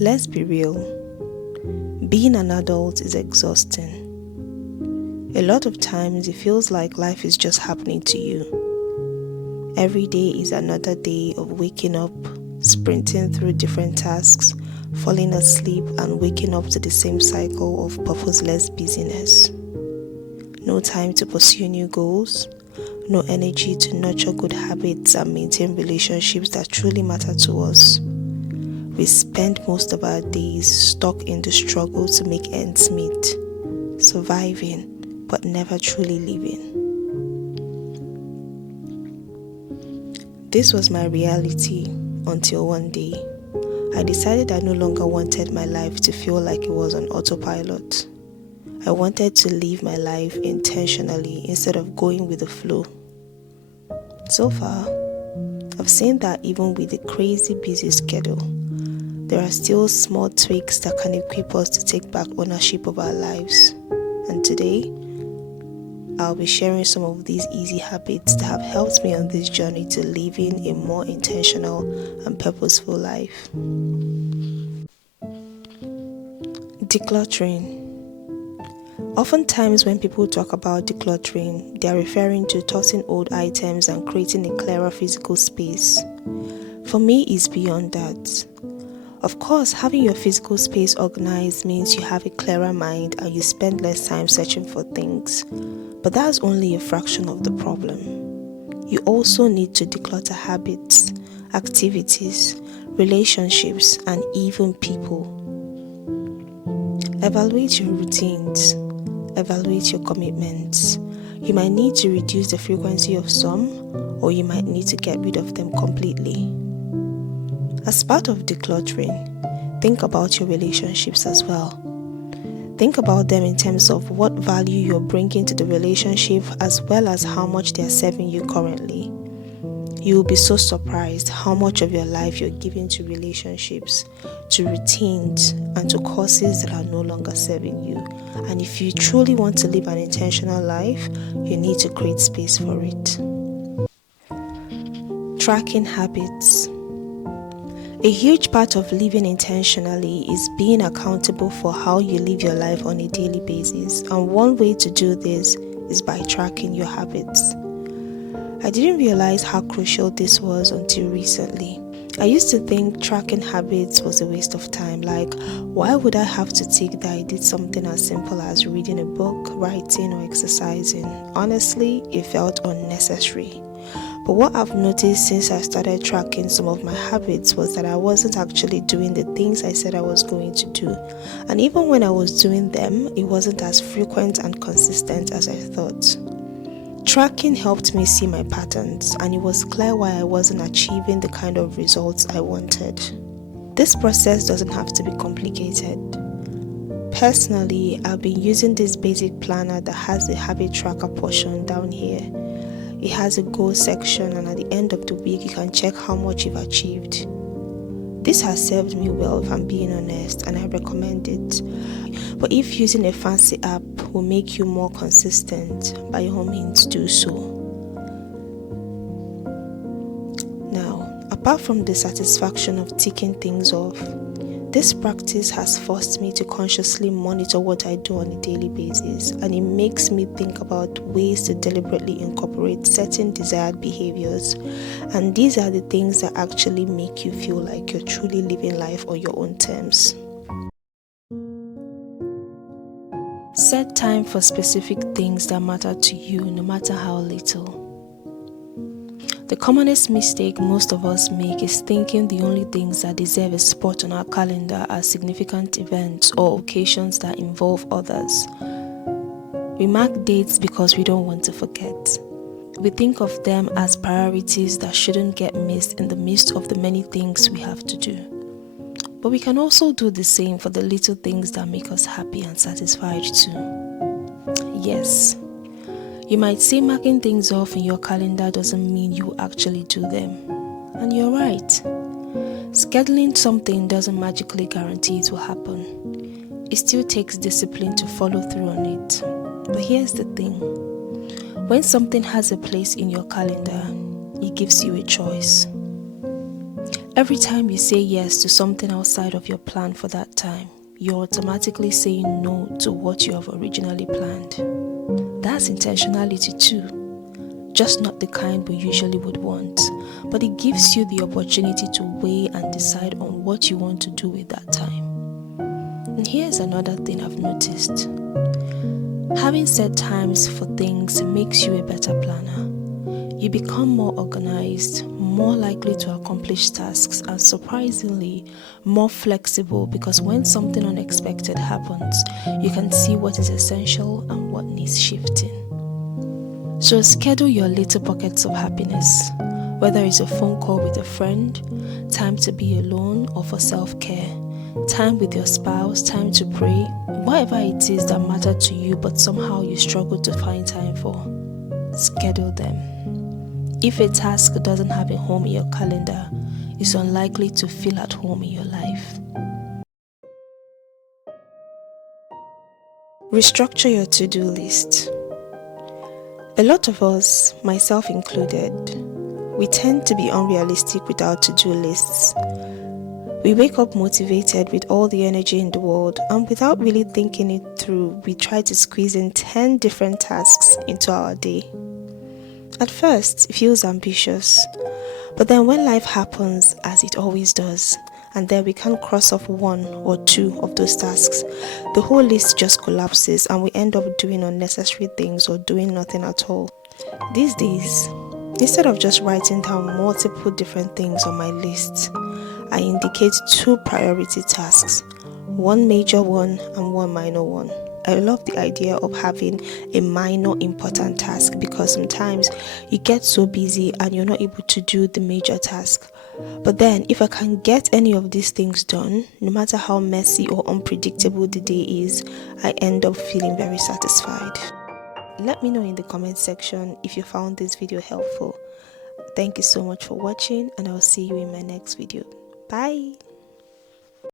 Let's be real, being an adult is exhausting. A lot of times it feels like life is just happening to you. Every day is another day of waking up, sprinting through different tasks, falling asleep and waking up to the same cycle of purposeless busyness. No time to pursue new goals, no energy to nurture good habits and maintain relationships that truly matter to us. We spend most of our days stuck in the struggle to make ends meet, surviving, but never truly living. This was my reality until one day, I decided I no longer wanted my life to feel like it was on autopilot. I wanted to live my life intentionally instead of going with the flow. So far, I've seen that even with a crazy busy schedule, there are still small tweaks that can equip us to take back ownership of our lives. And today, I'll be sharing some of these easy habits that have helped me on this journey to living a more intentional and purposeful life. Decluttering. Oftentimes when people talk about decluttering, they are referring to tossing old items and creating a clearer physical space. For me, it's beyond that. Of course, having your physical space organized means you have a clearer mind and you spend less time searching for things. But that's only a fraction of the problem. You also need to declutter habits, activities, relationships, and even people. Evaluate your routines. Evaluate your commitments. You might need to reduce the frequency of some, or you might need to get rid of them completely. As part of decluttering, think about your relationships as well. Think about them in terms of what value you're bringing to the relationship as well as how much they are serving you currently. You will be so surprised how much of your life you're giving to relationships, to routines, and to causes that are no longer serving you. And if you truly want to live an intentional life, you need to create space for it. Tracking habits. A huge part of living intentionally is being accountable for how you live your life on a daily basis, and one way to do this is by tracking your habits. I didn't realize how crucial this was until recently. I used to think tracking habits was a waste of time, like why would I have to tick that I did something as simple as reading a book, writing, or exercising? Honestly, it felt unnecessary. But what I've noticed since I started tracking some of my habits was that I wasn't actually doing the things I said I was going to do. And even when I was doing them, it wasn't as frequent and consistent as I thought. Tracking helped me see my patterns, and it was clear why I wasn't achieving the kind of results I wanted. This process doesn't have to be complicated. Personally, I've been using this basic planner that has the habit tracker portion down here. It has a goal section, and at the end of the week you can check how much you've achieved. This has served me well if I'm being honest, and I recommend it. But if using a fancy app will make you more consistent, by all means do so. Now, apart from the satisfaction of ticking things off, this practice has forced me to consciously monitor what I do on a daily basis, and it makes me think about ways to deliberately incorporate certain desired behaviors. And these are the things that actually make you feel like you're truly living life on your own terms. Set time for specific things that matter to you, no matter how little. The commonest mistake most of us make is thinking the only things that deserve a spot on our calendar are significant events or occasions that involve others. We mark dates because we don't want to forget. We think of them as priorities that shouldn't get missed in the midst of the many things we have to do. But we can also do the same for the little things that make us happy and satisfied too. Yes. You might say marking things off in your calendar doesn't mean you actually do them. And you're right. Scheduling something doesn't magically guarantee it will happen. It still takes discipline to follow through on it. But here's the thing. When something has a place in your calendar, it gives you a choice. Every time you say yes to something outside of your plan for that time, you're automatically saying no to what you have originally planned. That's intentionality too, just not the kind we usually would want, but it gives you the opportunity to weigh and decide on what you want to do with that time. And here's another thing I've noticed. Having set times for things makes you a better planner. You become more organized, more likely to accomplish tasks, and surprisingly, more flexible because when something unexpected happens, you can see what is essential and what needs shifting. So schedule your little pockets of happiness, whether it's a phone call with a friend, time to be alone or for self-care, time with your spouse, time to pray, whatever it is that matters to you but somehow you struggle to find time for. Schedule them. If a task doesn't have a home in your calendar, it's unlikely to feel at home in your life. Restructure your to-do list. A lot of us, myself included, we tend to be unrealistic with our to-do lists. We wake up motivated with all the energy in the world, and without really thinking it through, we try to squeeze in 10 different tasks into our day. At first, it feels ambitious, but then when life happens, as it always does, and then we can't cross off one or two of those tasks, the whole list just collapses and we end up doing unnecessary things or doing nothing at all. These days, instead of just writing down multiple different things on my list, I indicate 2 priority tasks, one major one and one minor one. I love the idea of having a minor important task because sometimes you get so busy and you're not able to do the major task. But then if I can get any of these things done, no matter how messy or unpredictable the day is, I end up feeling very satisfied. Let me know in the comment section if you found this video helpful. Thank you so much for watching and I'll see you in my next video. Bye!